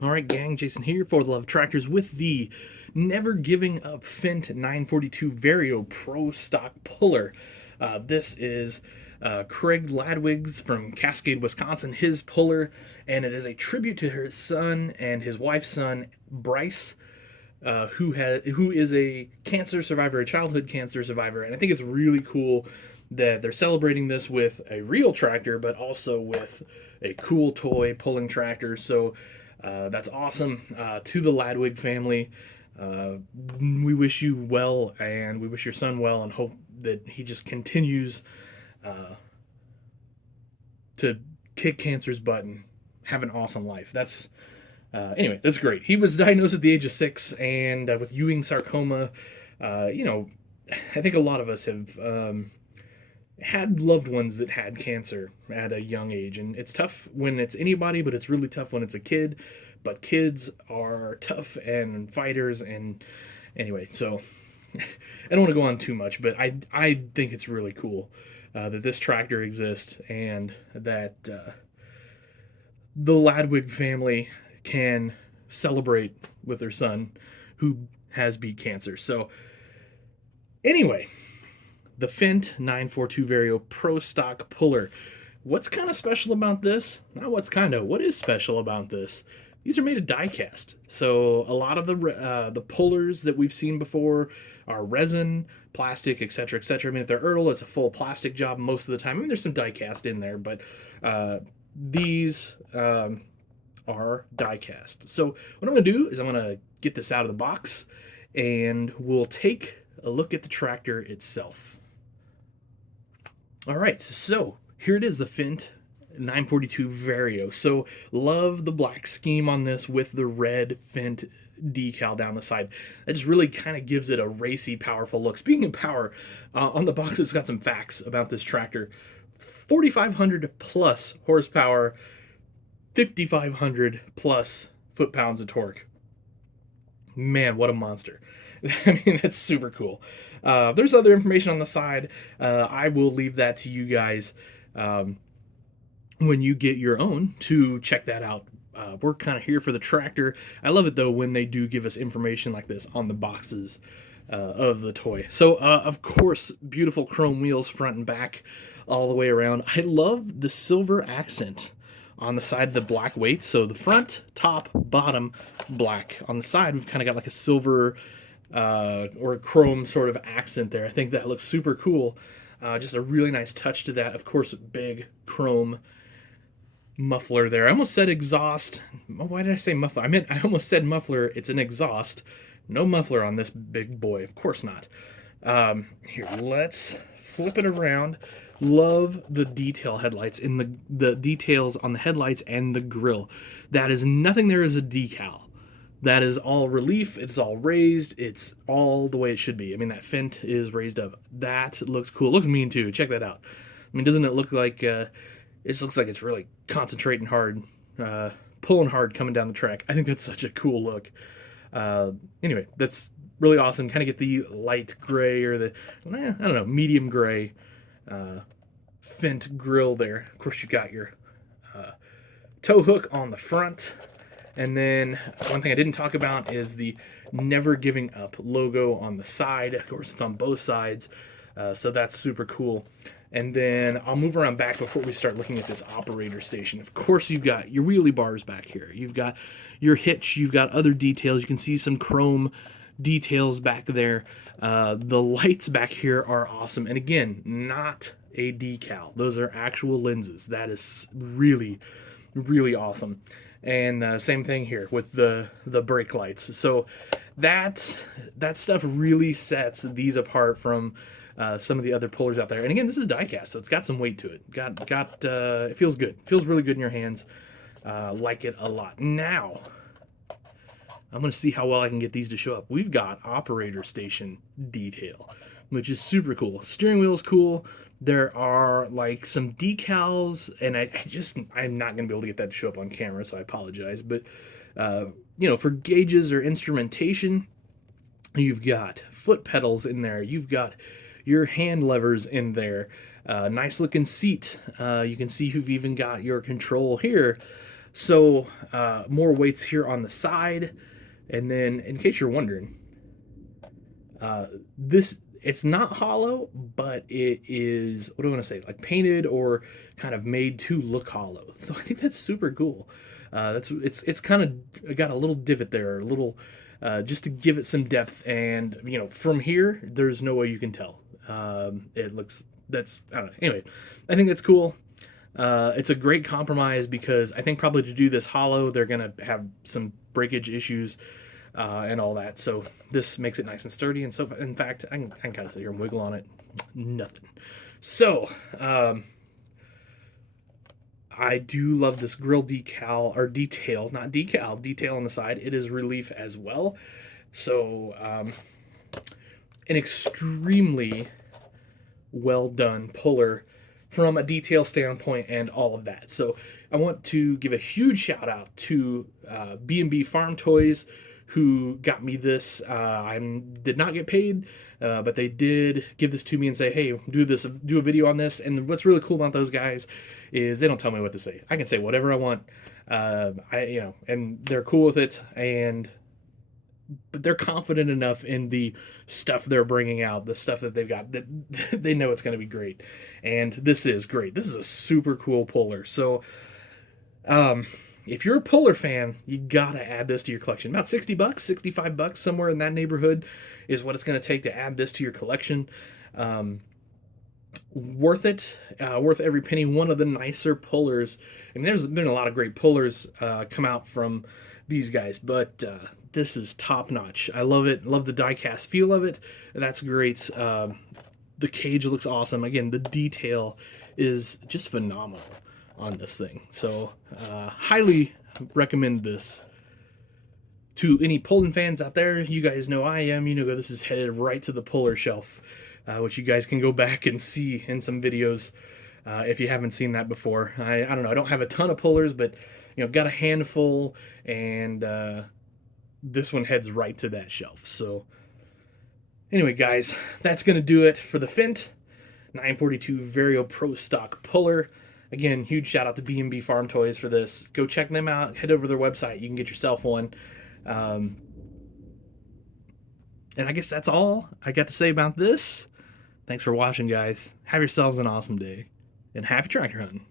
All right, gang, Jason here for the Love of Tractors with the Never Giving Up Fendt 942 Vario Pro Stock Puller. This is Craig Ladwig's from Cascade, Wisconsin, his puller, and it is a tribute to his son and his wife's son, Bryce, who is a cancer survivor, a childhood cancer survivor, and I think it's really cool that they're celebrating this with a real tractor, but also with a cool toy pulling tractor. So that's awesome. To the Ladwig family, uh, we wish you well, and we wish your son well, and hope that he just continues to kick cancer's butt and have an awesome life. Anyway, that's great. He was diagnosed at the age of 6 and with Ewing sarcoma. You know, I think a lot of us have had loved ones that had cancer at a young age, and it's tough when it's anybody, but it's really tough when it's a kid. But kids are tough and fighters, and anyway, so I don't want to go on too much, but I think it's really cool that this tractor exists and that the Ladwig family can celebrate with their son who has beat cancer. So anyway, the Fendt 942 Vario Pro Stock Puller. What's kind of special about this? Not what's kind of, what is special about this? These are made of die cast. So a lot of the pullers that we've seen before are resin, plastic, etc., etc. I mean, if they're Ertl, it's a full plastic job most of the time. I mean, there's some die cast in there, but these are die cast. So what I'm going to do is I'm going to get this out of the box, and we'll take a look at the tractor itself. All right, so here it is, the Fendt 942 Vario. So love the black scheme on this with the red Fendt decal down the side. That just really kind of gives it a racy, powerful look. Speaking of power, on the box it's got some facts about this tractor. 4,500 plus horsepower, 5,500 plus foot-pounds of torque. Man, what a monster. I mean, that's super cool. There's other information on the side. I will leave that to you guys when you get your own to check that out. We're kind of here for the tractor. I love it, though, when they do give us information like this on the boxes of the toy. So, of course, beautiful chrome wheels front and back all the way around. I love the silver accent on the side of the black weights. So the front, top, bottom, black. On the side, we've kind of got like a silver or a chrome sort of accent there. I think that looks super cool. Just a really nice touch to that. Of course, big chrome muffler there. I almost said exhaust. Oh, why did I say muffler? I almost said muffler. It's an exhaust. No muffler on this big boy. Of course not. Here, let's flip it around. Love the detail headlights in the details on the headlights and the grill. That is nothing there is a decal. That is all relief. It's all raised. It's all the way it should be. I mean, that Fendt is raised up. That looks cool. It looks mean too. Check that out. I mean, doesn't it look like it looks like it's really concentrating hard, pulling hard coming down the track. I think that's such a cool look. Anyway, that's really awesome. Kind of get the light gray or the, I don't know, medium gray Fendt grill there. Of course, you got your tow hook on the front. And then one thing I didn't talk about is the Never Giving Up logo on the side. Of course, it's on both sides, so that's super cool. And then I'll move around back before we start looking at this operator station. Of course, you've got your wheelie bars back here. You've got your hitch. You've got other details. You can see some chrome details back there. The lights back here are awesome. And again, not a decal. Those are actual lenses. That is really, really awesome. And same thing here with the brake lights. So that stuff really sets these apart from some of the other pullers out there. And again, this is diecast, so it's got some weight to it. It feels good. It feels really good in your hands. Like it a lot. Now, I'm going to see how well I can get these to show up. We've got operator station detail, which is super cool. Steering wheel is cool. There are like some decals, and I'm not going to be able to get that to show up on camera, so I apologize. But, for gauges or instrumentation, you've got foot pedals in there. You've got your hand levers in there. Nice looking seat. You can see you've even got your control here. So more weights here on the side. And then, in case you're wondering, this it's not hollow, but it is, what do I want to say, like painted or kind of made to look hollow. So I think that's super cool. That's it's kind of got a little divot there, a little just to give it some depth. And from here, there's no way you can tell. It looks that's I don't know. Anyway, I think that's cool. It's a great compromise because I think probably to do this hollow, they're gonna have some breakage issues and all that. So this makes it nice and sturdy. And so, in fact, I can kind of sit here and wiggle on it. Nothing. So I do love this grill decal or detail, not decal, detail on the side. It is relief as well. So an extremely well done puller from a detail standpoint and all of that. So I want to give a huge shout out to B&B Farm Toys who got me this. I did not get paid, but they did give this to me and say, "Hey, do a video on this." And what's really cool about those guys is they don't tell me what to say. I can say whatever I want. And they're cool with it, but they're confident enough in the stuff they're bringing out, the stuff that they've got, that they know it's going to be great. And this is great. This is a super cool puller. So, if you're a puller fan, you gotta add this to your collection. About $60, $65, somewhere in that neighborhood is what it's going to take to add this to your collection. Worth it, worth every penny. One of the nicer pullers. I mean, there's been a lot of great pullers come out from these guys, but this is top notch. I love it. Love the die cast feel of it. That's great. The cage looks awesome. Again, the detail is just phenomenal on this thing. So highly recommend this to any pulling fans out there. You guys know I am. This is headed right to the puller shelf, which you guys can go back and see in some videos if you haven't seen that before. I don't know. I don't have a ton of pullers, but got a handful, and this one heads right to that shelf. So anyway, guys, that's going to do it for the Fendt 942 Vario Pro Stock Puller. Again, huge shout out to B&B Farm Toys for this. Go check them out. Head over to their website. You can get yourself one. And I guess that's all I got to say about this. Thanks for watching, guys. Have yourselves an awesome day. And happy tractor hunting.